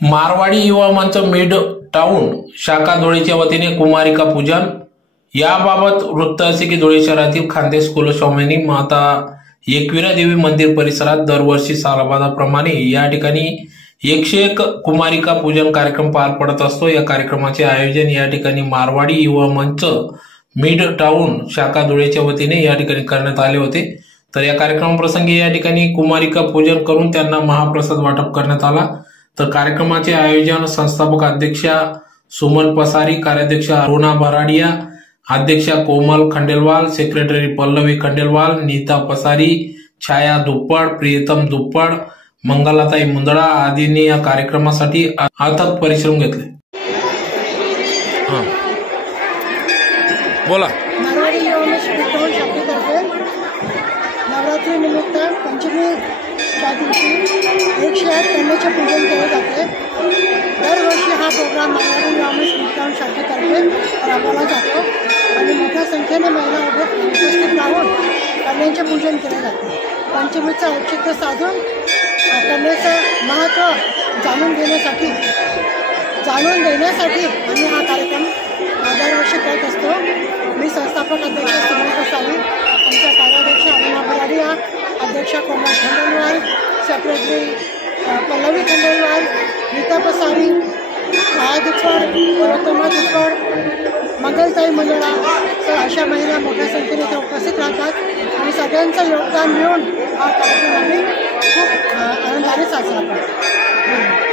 मारवाडी युवा मंच mid town शाखा धुळेच्या वतीने कुमारिका पूजन। याबाबत वृत्त असे की धुळे शहरातील खानदेश कुलस्वामिनी माता एकविरा देवी मंदिर परिसरात दरवर्षी सालाबादाप्रमाणे या ठिकाणी 101 कुमारिका पूजन कार्यक्रम पार पडत असतो। या कार्यक्रमाचे आयोजन या ठिकाणी मारवाडी युवा मंच मिड टाउन शाखा धुळेच्या वतीने या ठिकाणी करण्यात आले होते। तर या कार्यक्रमाप्रसंगी या ठिकाणी कुमारिका पूजन करून त्यांना महाप्रसाद वाटप करण्यात आला। तर कार्यक्रमाचे आयोजन संस्थापक अध्यक्षा सुमन पसारी, कार्याध्यक्ष अरुणा बराडिया, अध्यक्षा कोमल खंडेलवाल, सेक्रेटरी पल्लवी खंडेलवाल, नीता पसारी, छाया दुप्पड, प्रियतम दुप्पड, मंगलाताई मुंदडा आदींनी या कार्यक्रमासाठी अथक परिश्रम घेतले। बोला। मारवाडी युवा मंच शाखेतर्फे नवरात्री निमित्त पंचमीच्या दिवशी 108 कन्याचे पूजन केले जाते। दरवर्षी हा प्रोग्राम मारवाडी युवा मंच शाखेतर्फे राबवला जातो आणि मोठ्या संख्येने महिला उपस्थित राहून कन्यांचे पूजन केले जाते। पंचमीचं औचित्य साधून कन्याचं महत्त्व जाणून देण्यासाठी आम्ही हा कार्यक्रम दरवर्षी करत असतो। मी संस्थापक अध्यक्ष सुमन पसारी, आमच्या कार्याध्यक्ष अरुणा बराडिया, अध्यक्ष कोमल खंडेलवाल, सेक्रेटरी पल्लवी खंडेलवाल, नीता पसारी, छाया दुप्पड, प्रियतम दुप्पड, मंगलताई मुंदडा, तर अशा महिला मोठ्या संख्येने इथे उपस्थित राहतात आणि सगळ्यांचं योगदान मिळून हा कार्यक्रम आम्ही खूप आनंदाने साजरा करतो।